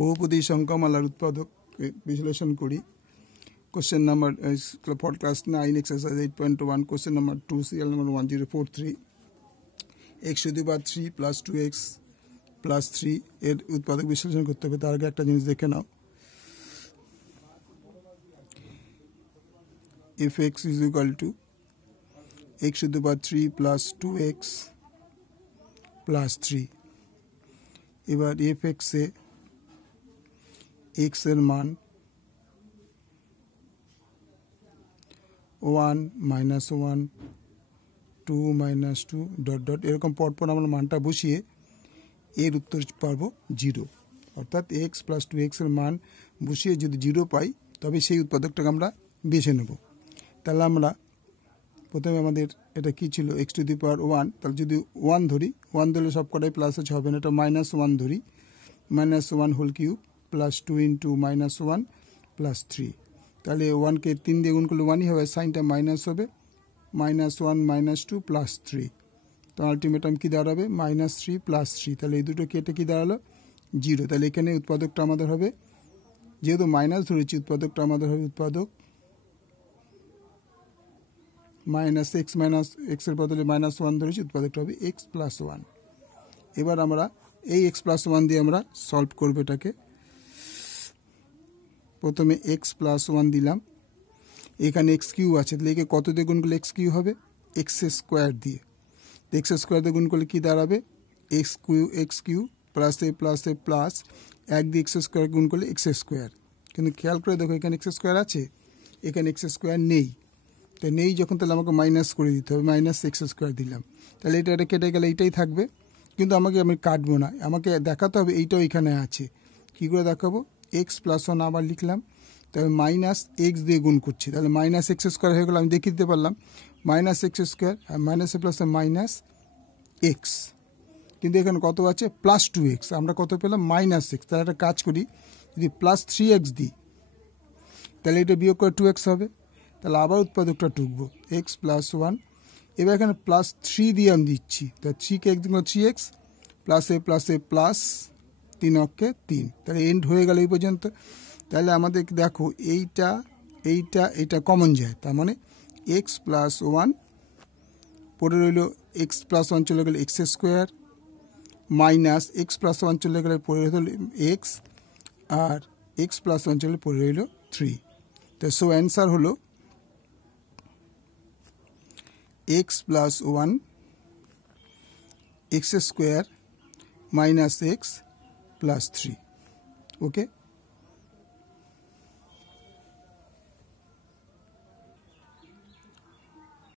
বহুপদী সংখ্যামালার উৎপাদক বিশ্লেষণ করি। Question number for class 9 exercise 8.1 question number 2 serial number 1043 x to the power 3 plus 2x plus 3 এর উৎপাদক বিশ্লেষণ করতে হবে। তার আগে একটা জিনিস দেখে নাও, if x is equal to x to the power 3 plus 2x plus 3, এবার f(x) এ x এর মান 1 minus 1 2 minus 2 ডট ডট এরকম পরপর আমরা মানটা বসিয়ে এর উত্তর পাবো 0, অর্থাৎ x প্লাস 2x এর মান বসিয়ে যদি 0 পাই তবে সেই উৎপাদকটাকে আমরা বেছে নেব। তাহলে আমরা প্রথমে আমাদের এটা কি ছিল x টু দি পাওয়ার 1, তাহলে যদি 1 ধরি, 1 ধরলে সব কটাই প্লাস আছে, হবে না, এটা -1 ধরি, -1 whole cube plus 2 into -1 plus 3, তাহলে 1কে 3 দিয়ে গুণ করলে 1ই হবে, সাইনটা মাইনাস হবে, -1 -2 প্লাস 3, তো আলটিমেটাম কী দাঁড়াবে -3 প্লাস 3, তাহলে এই দুটো কেটে কী দাঁড়ালো 0, তাহলে এখানে উৎপাদকটা আমাদের হবে, যেহেতু মাইনাস ধরেছি উৎপাদকটা আমাদের হবে উৎপাদক -x এর বদলে -1 ধরেছি, উৎপাদকটা হবে x প্লাস 1। এবার আমরা এই x প্লাস 1 দিয়ে আমরা সলভ করবো এটাকে। প্রথমে x প্লাস 1 দিলাম, এখানে x কিউ আছে, তাহলে একে কত দিয়ে গুণ করলে x কিউ হবে, x স্কোয়ার দিয়ে, x স্কোয়ার দিয়ে গুণ করলে কী দাঁড়াবে x কিউ প্লাস এ প্লাস 1 দিয়ে x স্কোয়ার গুণ করলে x স্কোয়ার, কিন্তু খেয়াল করে দেখো এখানে x স্কোয়ার আছে, এখানে x স্কোয়ার নেই, তো নেই যখন তাহলে আমাকে মাইনাস করে দিতে হবে, -x স্কোয়ার দিলাম, তাহলে এটা কেটে গেলে এইটাই থাকবে, কিন্তু আমি কাটবো না, আমাকে দেখাতে হবে এইটাও এখানে আছে। কী করে দেখাবো, x প্লাস 1 আবার লিখলাম, তবে -x দিয়ে গুণ করছি, তাহলে -x স্কোয়ার হয়ে গেল, আমি দেখিয়ে দিতে পারলাম -x স্কোয়ার আর মাইনাসে প্লাসে -x, কিন্তু এখানে কত আছে +2x, আমরা কত পেলাম -x, তাহলে একটা কাজ করি, যদি +3x দিই তাহলে এটা বিয়োগ করে 2x হবে, তাহলে আবার উৎপাদকটা টুকবো x প্লাস 1, এবার এখানে +3 দিয়ে আমি দিচ্ছি, তা 3কে একদিন 3x প্লাস এ প্লাস 3 অক্ষে 3, তাহলে এন্ড হয়ে গেল এই পর্যন্ত। তাহলে আমাদের দেখো এইটা কমন যায়, তার মানে x প্লাস 1 পরে রইল, x প্লাস 1 চলে গেলে x square minus x plus 1 চলে গেলে পরে রইল x, আর x প্লাস 1 চলে পরে রইল 3, তো সো অ্যান্সার হলো x plus 1 x square minus x plus 3। ওকে।